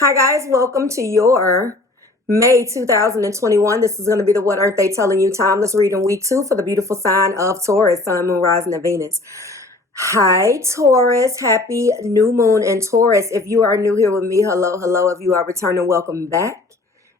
Hi guys, welcome to your May 2021. This is going to be the What Aren't They Telling You timeless reading week 2 for the beautiful sign of Taurus, Sun, Moon, Rising, and Venus. Hi Taurus, happy new moon in Taurus. If you are new here with me, hello, hello. If you are returning, welcome back.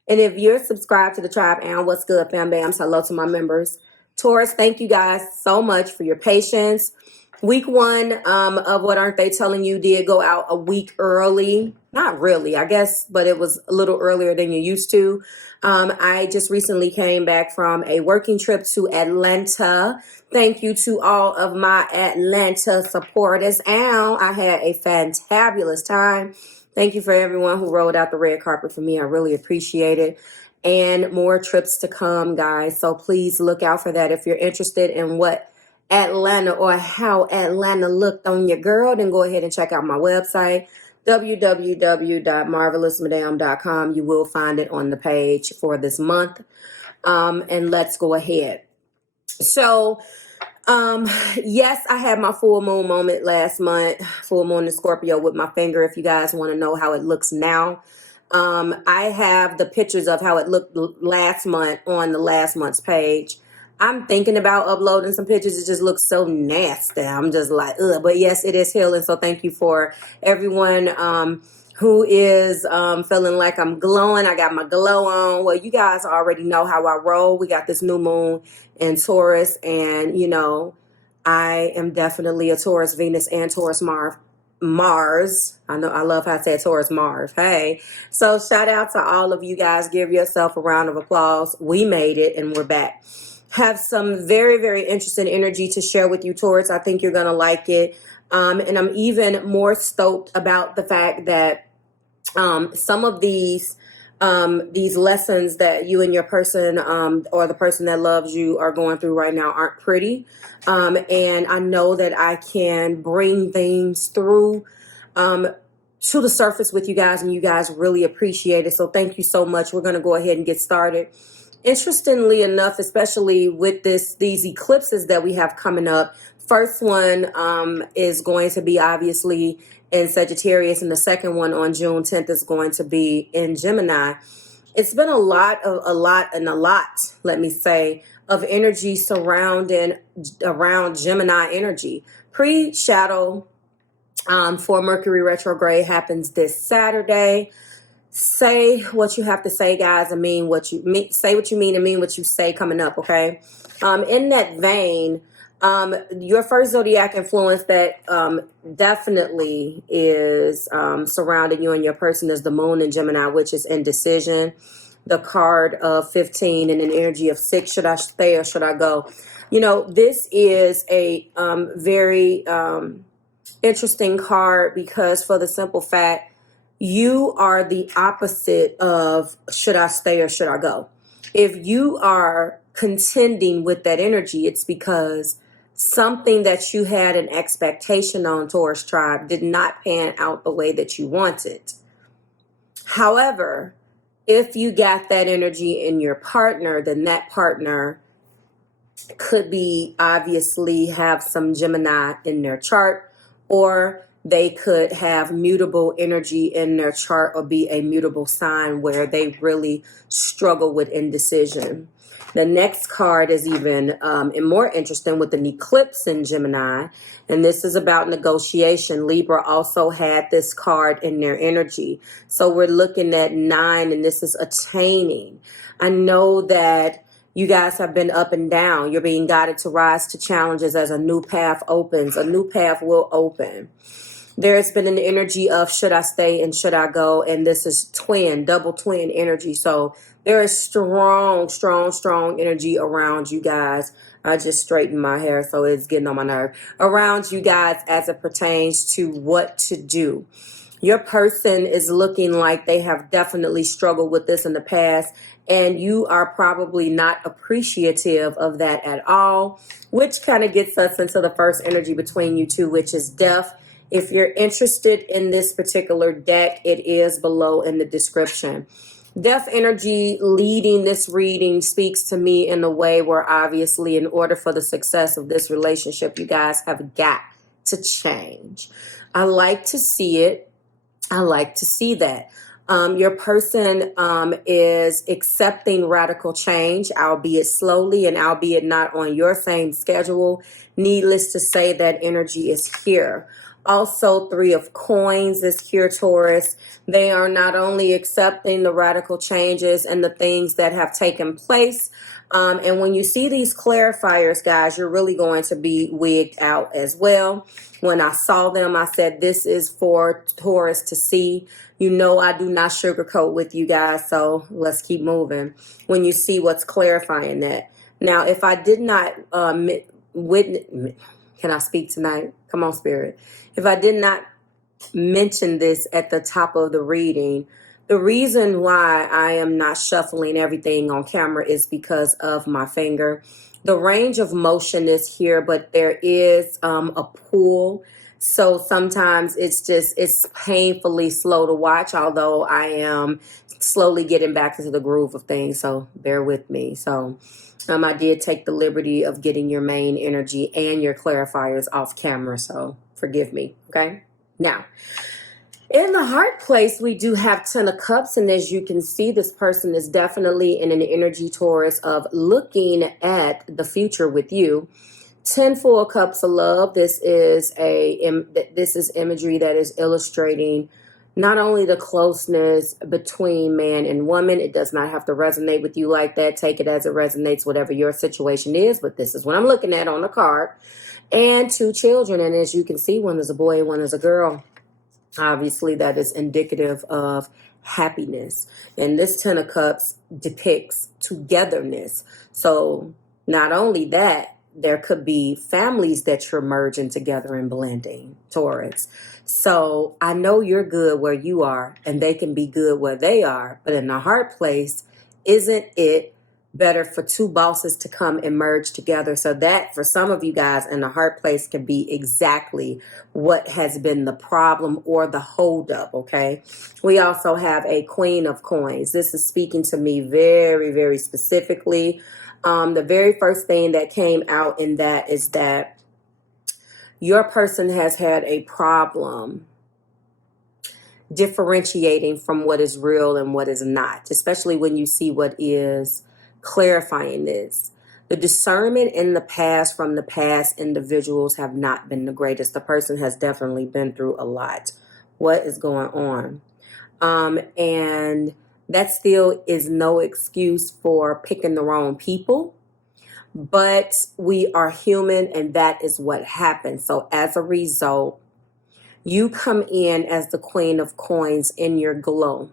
And if you're subscribed to the tribe, and what's good, fam bams, hello to my members. Taurus, thank you guys so much for your patience. Week 1 of What Aren't They Telling You did go out a week early. Not really, I guess, but it was a little earlier than you're used to. I just recently came back from a working trip to Atlanta. Thank you to all of my Atlanta supporters. And I had a fantabulous time. Thank you for everyone who rolled out the red carpet for me. I really appreciate it. And more trips to come, guys. So please look out for that. If you're interested in what Atlanta or how Atlanta looked on your girl, then go ahead and check out my website, www.marvelousmadame.com. You will find it on the page for this month. And let's go ahead. So, yes, I had my full moon moment last month, full moon in Scorpio with my finger. If you guys want to know how it looks now, I have the pictures of how it looked last month on the last month's page. I'm thinking about uploading some pictures. It just looks so nasty. I'm just like, ugh. But yes, it is healing. So thank you for everyone who is feeling like I'm glowing. I got my glow on. Well, you guys already know how I roll. We got this new moon in Taurus. And, you know, I am definitely a Taurus Venus and Taurus Mars. I know I love how I said Taurus Marve. Hey. So shout out to all of you guys. Give yourself a round of applause. We made it and we're back. Have some very, very interesting energy to share with you, Taurus. I think you're going to like it. And I'm even more stoked about the fact that some of these lessons that you and your person or the person that loves you are going through right now aren't pretty. And I know that I can bring things through to the surface with you guys, and you guys really appreciate it. So thank you so much. We're going to go ahead and get started. Interestingly enough, especially with these eclipses that we have coming up, first one is going to be obviously in Sagittarius, and the second one on June 10th is going to be in Gemini. It's been a lot, let me say, of energy around Gemini energy. Pre-shadow for Mercury retrograde happens this Saturday. Say what you have to say, guys, and mean what you mean. Say what you mean and mean what you say coming up, okay? In that vein, your first zodiac influence that definitely is surrounding you and your person is the moon in Gemini, which is indecision. The card of 15 and an energy of 6. Should I stay or should I go? You know, this is a very interesting card because for the simple fact, you are the opposite of should I stay or should I go. If you are contending with that energy, it's because something that you had an expectation on, Taurus tribe, did not pan out the way that you wanted. However, if you got that energy in your partner, then that partner could be obviously have some Gemini in their chart, or they could have mutable energy in their chart or be a mutable sign where they really struggle with indecision. The next card is even more interesting with an eclipse in Gemini, and this is about negotiation. Libra also had this card in their energy. So we're looking at 9, and this is attaining. I know that you guys have been up and down. You're being guided to rise to challenges as a new path opens. A new path will open. There's been an energy of should I stay and should I go? And this is double twin energy. So there is strong, strong, strong energy around you guys. I just straightened my hair, so it's getting on my nerve. Around you guys as it pertains to what to do. Your person is looking like they have definitely struggled with this in the past, and you are probably not appreciative of that at all, which kind of gets us into the first energy between you two, which is death. If you're interested in this particular deck, it is below in the description. Death energy leading this reading speaks to me in a way where obviously in order for the success of this relationship, you guys have got to change. I like to see it. I like to see that. Your person is accepting radical change, albeit slowly and albeit not on your same schedule. Needless to say, that energy is here. Also, Three of Coins is here, Taurus. They are not only accepting the radical changes and the things that have taken place, and when you see these clarifiers, guys, you're really going to be wigged out as well. When I saw them, I said, this is for Taurus to see. You know, I do not sugarcoat with you guys, so let's keep moving. When you see what's clarifying that. Now, if I did not witness, can I speak tonight? Come on, Spirit. If I did not mention this at the top of the reading, the reason why I am not shuffling everything on camera is because of my finger. The range of motion is here, but there is a pull. So sometimes it's painfully slow to watch, although I am slowly getting back into the groove of things. So bear with me. So I did take the liberty of getting your main energy and your clarifiers off camera. So forgive me. Okay. Now, in the heart place, we do have Ten of Cups. And as you can see, this person is definitely in an energy, Taurus, of looking at the future with you. 10 Four Cups of Love. This is imagery that is illustrating not only the closeness between man and woman. It does not have to resonate with you like that. Take it as it resonates, whatever your situation is. But this is what I'm looking at on the card. And 2 children. And as you can see, one is a boy and one is a girl. Obviously, that is indicative of happiness. And this Ten of Cups depicts togetherness. So not only that, there could be families that you're merging together and blending, Taurus. So I know you're good where you are and they can be good where they are. But in the heart place, isn't it better for 2 bosses to come and merge together? So that for some of you guys in the heart place can be exactly what has been the problem or the holdup. Okay. We also have a Queen of Coins. This is speaking to me very, very specifically. The very first thing that came out in that is that your person has had a problem differentiating from what is real and what is not, especially when you see what is clarifying this. The discernment in the past from the past individuals have not been the greatest. The person has definitely been through a lot. What is going on? And that still is no excuse for picking the wrong people. But we are human and that is what happens. So as a result, you come in as the Queen of Coins in your glow.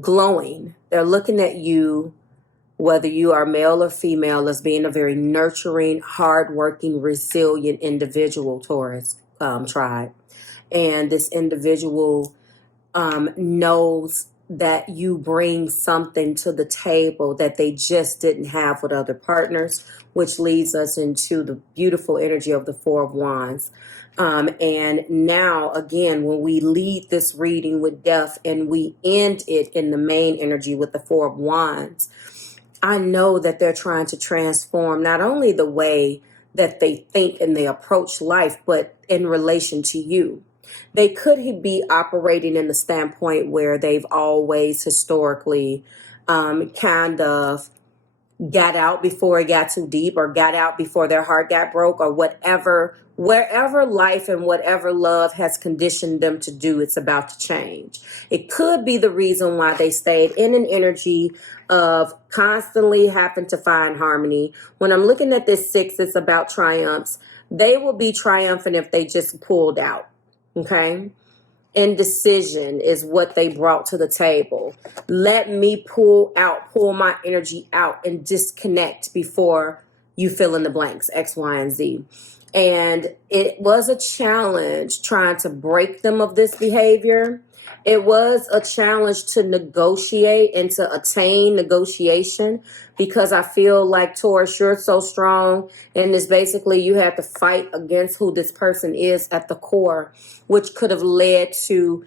Glowing. They're looking at you, whether you are male or female, as being a very nurturing, hardworking, resilient individual, Taurus tribe. And this individual knows that you bring something to the table that they just didn't have with other partners, which leads us into the beautiful energy of the Four of Wands. And now, again, when we lead this reading with death and we end it in the main energy with the Four of Wands, I know that they're trying to transform not only the way that they think and they approach life, but in relation to you. They could be operating in the standpoint where they've always historically kind of got out before it got too deep or got out before their heart got broke or whatever. Wherever life and whatever love has conditioned them to do, it's about to change. It could be the reason why they stayed in an energy of constantly having to find harmony. When I'm looking at this 6, it's about triumphs. They will be triumphant if they just pulled out. Okay. Indecision is what they brought to the table. Let me pull my energy out and disconnect before you fill in the blanks, X, Y, and Z. And it was a challenge trying to break them of this behavior. It was a challenge to negotiate and to attain negotiation, because I feel like, Taurus, you're so strong. And it's basically you have to fight against who this person is at the core, which could have led to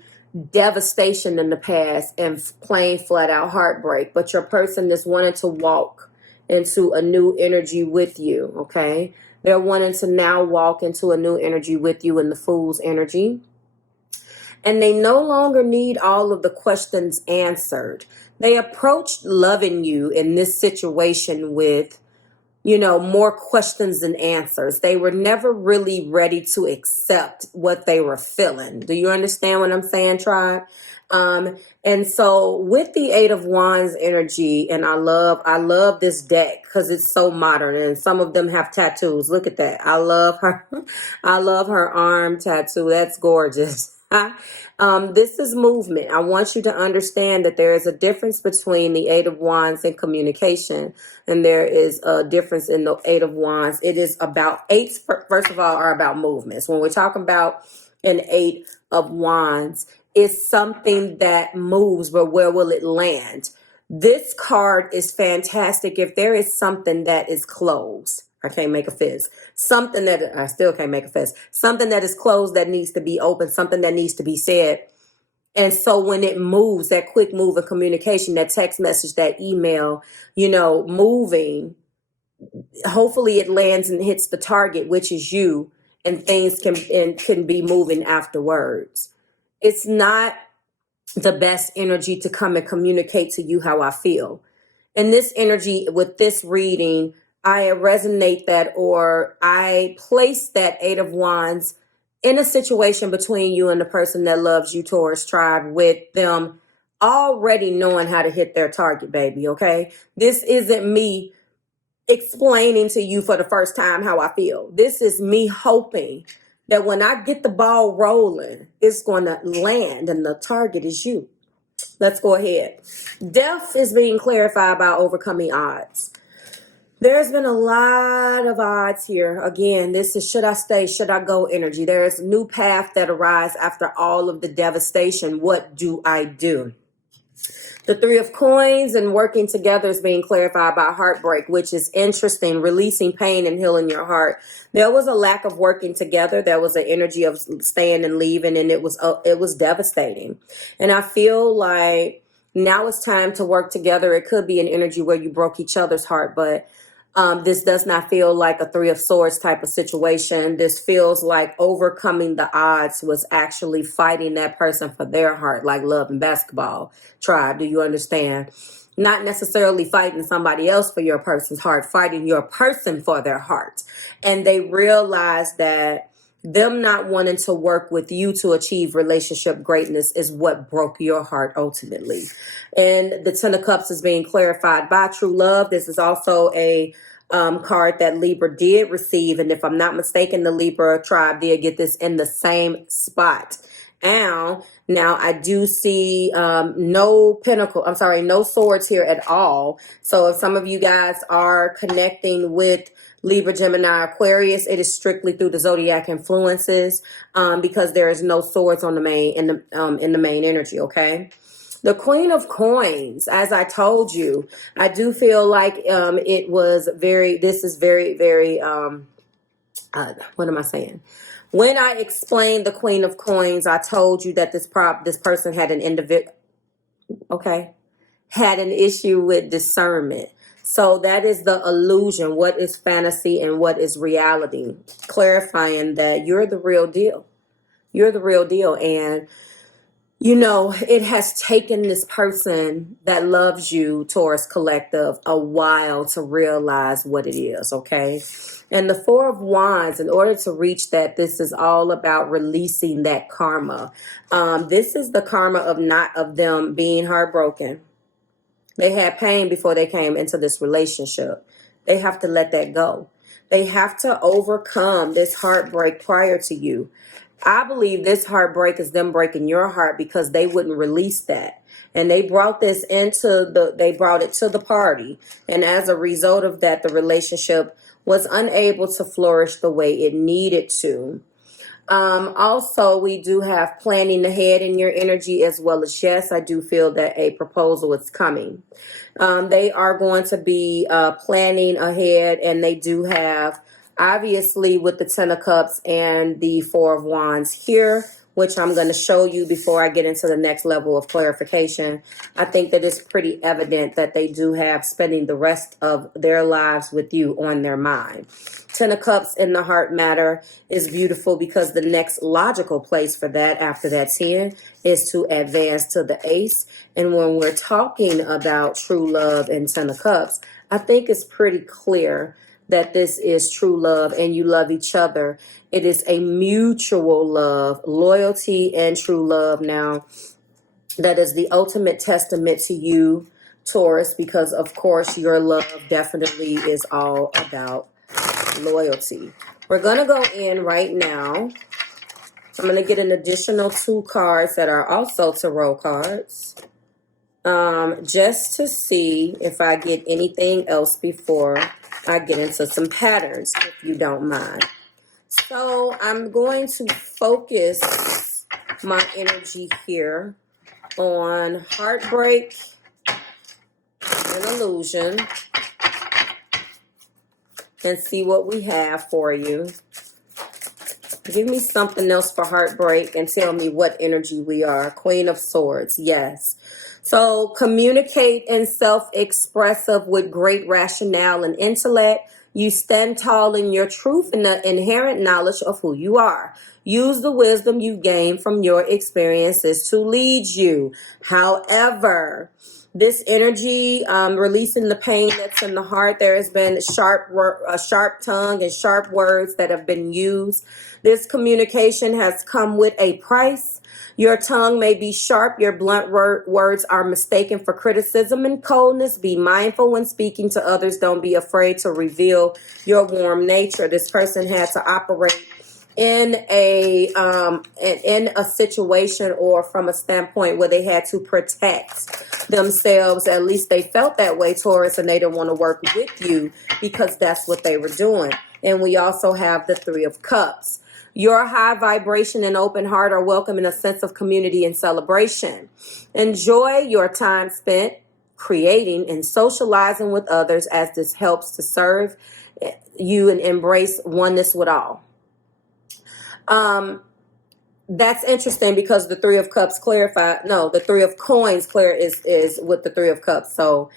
devastation in the past and plain flat out heartbreak. But your person is wanting to walk into a new energy with you. Okay. They're wanting to now walk into a new energy with you in the Fool's energy. and they no longer need all of the questions answered. They approached loving you in this situation with, more questions than answers. They were never really ready to accept what they were feeling. Do you understand what I'm saying, tribe? And so with the Eight of Wands energy, and I love this deck because it's so modern, and some of them have tattoos. Look at that. I love her. I love her arm tattoo. That's gorgeous. This is movement. I want you to understand that there is a difference between the Eight of Wands and communication, and there is a difference in the Eight of Wands. It is about eights, first of all, are about movements. When we're talking about an Eight of Wands, it's something that moves, but where will it land? This card is fantastic if there is something that is closed. I can't make a fist. Something that I still can't make a fist. Something that is closed that needs to be open. Something that needs to be said. And so when it moves, that quick move of communication, that text message, that email, moving, hopefully it lands and hits the target, which is you, and things can be moving afterwards. It's not the best energy to come and communicate to you how I feel. And this energy with this reading, I resonate that, or I place that Eight of Wands in a situation between you and the person that loves you, Taurus tribe, with them already knowing how to hit their target, baby, okay? This isn't me explaining to you for the first time how I feel. This is me hoping that when I get the ball rolling, it's going to land and the target is you. Let's go ahead. Death is being clarified by overcoming odds. There's been a lot of odds here. Again, this is should I stay, should I go energy. There is a new path that arises after all of the devastation. What do I do? The Three of Coins and working together is being clarified by heartbreak, which is interesting, releasing pain and healing your heart. There was a lack of working together. There was an energy of staying and leaving, and it was devastating. And I feel like now it's time to work together. It could be an energy where you broke each other's heart, but this does not feel like a Three of Swords type of situation. This feels like overcoming the odds was actually fighting that person for their heart, like love and basketball. Tribe, do you understand? Not necessarily fighting somebody else for your person's heart, fighting your person for their heart. And they realize that them not wanting to work with you to achieve relationship greatness is what broke your heart ultimately. And the Ten of Cups is being clarified by true love. This is also a card that Libra did receive. And if I'm not mistaken, the Libra tribe did get this in the same spot. Now I do see no swords here at all. So if some of you guys are connecting with Libra, Gemini, Aquarius, it is strictly through the Zodiac influences because there is no swords on the main in the main energy, okay? The Queen of Coins, as I told you, I do feel like this is very, very, what am I saying? When I explained the Queen of Coins, I told you that this person had an issue with discernment. So that is the illusion. What is fantasy and what is reality? Clarifying that you're the real deal. You're the real deal. And it has taken this person that loves you, Taurus Collective, a while to realize what it is, okay? And the Four of Wands, in order to reach that, this is all about releasing that karma. This is the karma of them being heartbroken. They had pain before they came into this relationship. They have to let that go. They have to overcome this heartbreak prior to you. I believe this heartbreak is them breaking your heart because they wouldn't release that. And they brought it to the party. And as a result of that, the relationship was unable to flourish the way it needed to. Also, we do have planning ahead in your energy as well as, yes, I do feel that a proposal is coming. They are going to be planning ahead, and they do have, obviously, with the Ten of Cups and the Four of Wands here, which I'm going to show you before I get into the next level of clarification. I think that it's pretty evident that they do have spending the rest of their lives with you on their mind. Ten of Cups in the heart matter is beautiful because the next logical place for that after that 10 is to advance to the Ace. And when we're talking about true love and Ten of Cups, I think it's pretty clear that this is true love and you love each other. It is a mutual love, loyalty, and true love. Now, that is the ultimate testament to you, Taurus, because of course your love definitely is all about loyalty. We're going to go in right now. I'm going to get an additional 2 cards that are also tarot cards. Just to see if I get anything else before I get into some patterns, if you don't mind. So I'm going to focus my energy here on heartbreak and illusion and see what we have for you. Give me something else for heartbreak and tell me what energy we are. Queen of Swords, yes. So communicate and self-expressive with great rationale and intellect. You stand tall in your truth and the inherent knowledge of who you are. Use the wisdom you gain from your experiences to lead you. However, this energy, releasing the pain that's in the heart, there has been a sharp tongue and sharp words that have been used. This communication has come with a price. Your tongue may be sharp. Your blunt words are mistaken for criticism and coldness. Be mindful when speaking to others. Don't be afraid to reveal your warm nature. This person had to operate in a situation or from a standpoint where they had to protect themselves. At least they felt that way, Taurus, and they didn't want to work with you because that's what they were doing. And we also have the 3 of Cups. Your high vibration and open heart are welcome in a sense of community and celebration. Enjoy your time spent creating and socializing with others, as this helps to serve you and embrace oneness with all. That's interesting because the 3 of Cups the 3 of Coins is with the 3 of Cups. So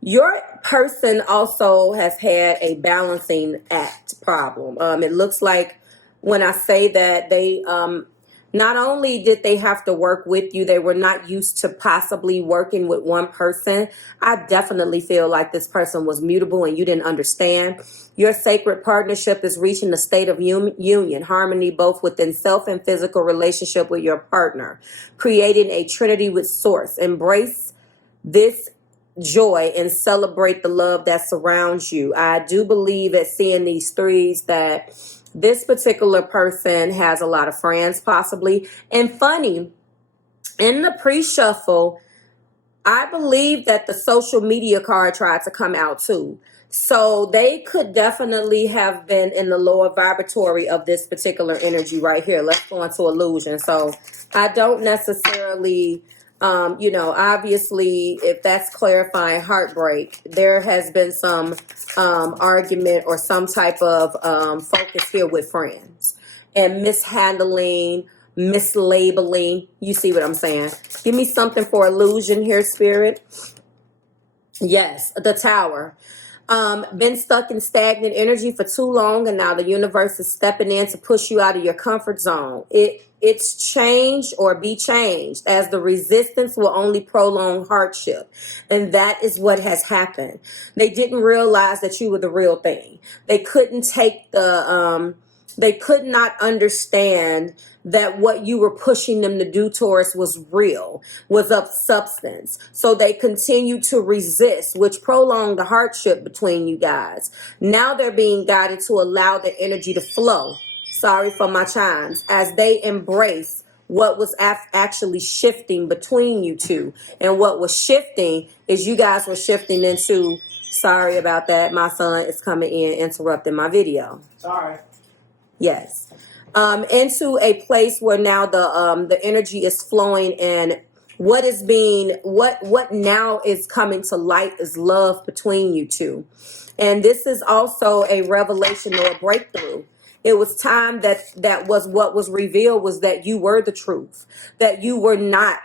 your person also has had a balancing act problem. It looks like when I say that they, not only did they have to work with you, they were not used to possibly working with one person. I definitely feel like this person was mutable and you didn't understand. Your sacred partnership is reaching a state of union, harmony, both within self and physical relationship with your partner, creating a trinity with source. Embrace this joy and celebrate the love that surrounds you. I do believe at seeing these threes that this particular person has a lot of friends possibly. And funny, in the pre-shuffle, I believe that the social media card tried to come out too. So they could definitely have been in the lower vibratory of this particular energy right here. Let's go into illusion. So I don't necessarily, obviously, if that's clarifying heartbreak, there has been some argument or some type of focus here with friends and mishandling, mislabeling. You see what I'm saying? Give me something for illusion here, Spirit. Yes, the Tower. Been stuck in stagnant energy for too long, and now the universe is stepping in to push you out of your comfort zone. It's change or be changed, as the resistance will only prolong hardship. And that is what has happened. They didn't realize that you were the real thing. They couldn't take they could not understand that what you were pushing them to do, Taurus, was real, was of substance. So they continued to resist, which prolonged the hardship between you guys. Now they're being guided to allow the energy to flow. Sorry for my chimes. As they embrace what was actually shifting between you two. And what was shifting is you guys were shifting into, sorry about that, my son is coming in interrupting my video. Sorry. Yes. Into a place where now the energy is flowing, and what now is coming to light is love between you two. And this is also a revelation or a breakthrough. It was time that was what was revealed, was that you were the truth, that you were not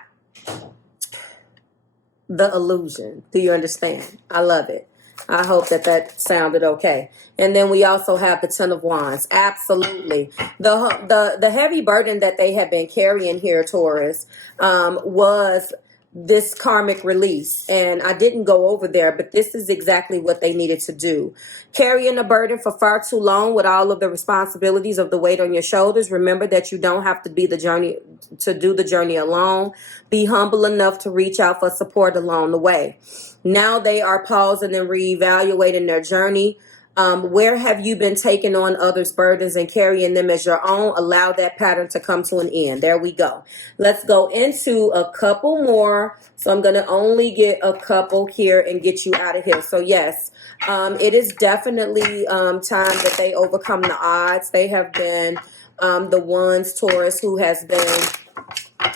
the illusion. Do you understand? I love it. I hope that sounded okay. And then we also have the Ten of Wands. Absolutely. The heavy burden that they have been carrying here, Taurus, was this karmic release. And I didn't go over there, but this is exactly what they needed to do. Carrying a burden for far too long with all of the responsibilities of the weight on your shoulders. Remember that you don't have to do the journey alone. Be humble enough to reach out for support along the way. Now they are pausing and reevaluating their journey. Where have you been taking on others' burdens and carrying them as your own? Allow that pattern to come to an end. There we go. Let's go into a couple more. So I'm going to only get a couple here and get you out of here. So yes, it is definitely time that they overcome the odds. They have been the ones, Taurus, who has been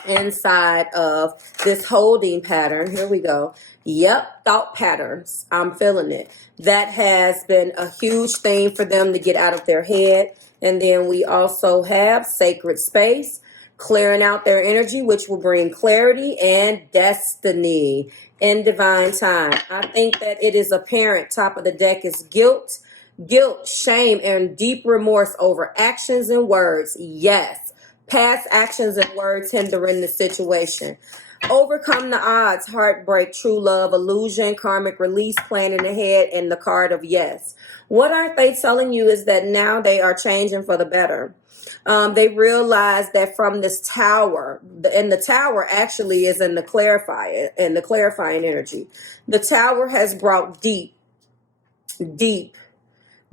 inside of this holding pattern. Here we go. Yep, thought patterns. I'm feeling it. That has been a huge thing for them to get out of their head. And then we also have sacred space, clearing out their energy, which will bring clarity and destiny in divine time. I think that it is apparent. Top of the deck is guilt, shame, and deep remorse over actions and words. Yes, past actions and words hindering the situation. Overcome the odds, heartbreak, true love, illusion, karmic release, planning ahead, and the card of yes. What aren't they telling you is that now they are changing for the better. They realize that from this tower, and the tower actually is in the clarifying energy. The tower has brought deep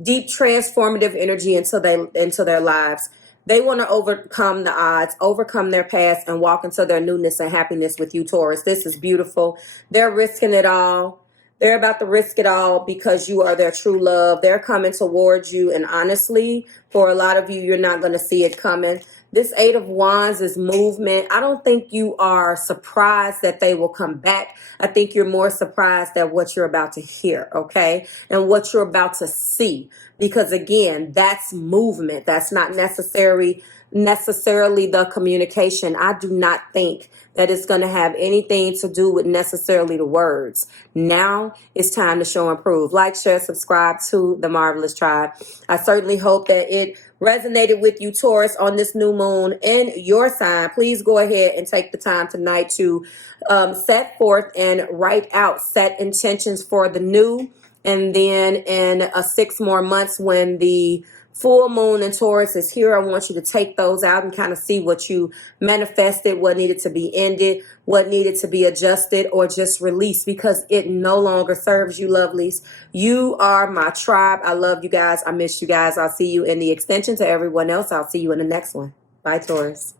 transformative energy into their lives. They want to overcome the odds, overcome their past, and walk into their newness and happiness with you, Taurus. This is beautiful. They're risking it all. They're about to risk it all because you are their true love. They're coming towards you. And honestly, for a lot of you, you're not going to see it coming. This Eight of Wands is movement. I don't think you are surprised that they will come back. I think you're more surprised at what you're about to hear, okay? And what you're about to see. Because again, that's movement. That's not necessarily the communication. I do not think that it's going to have anything to do with necessarily the words. Now it's time to show and prove. Like, share, subscribe to the Marvelous Tribe. I certainly hope that it resonated with you, Taurus, on this new moon in your sign. Please go ahead and take the time tonight to set forth and write out, set intentions for the new. And then in 6 more months, when the full moon in Taurus is here, I want you to take those out and kind of see what you manifested, what needed to be ended, what needed to be adjusted or just released, because it no longer serves you, lovelies. You are my tribe. I love you guys. I miss you guys. I'll see you in the extension. To everyone else, I'll see you in the next one. Bye, Taurus.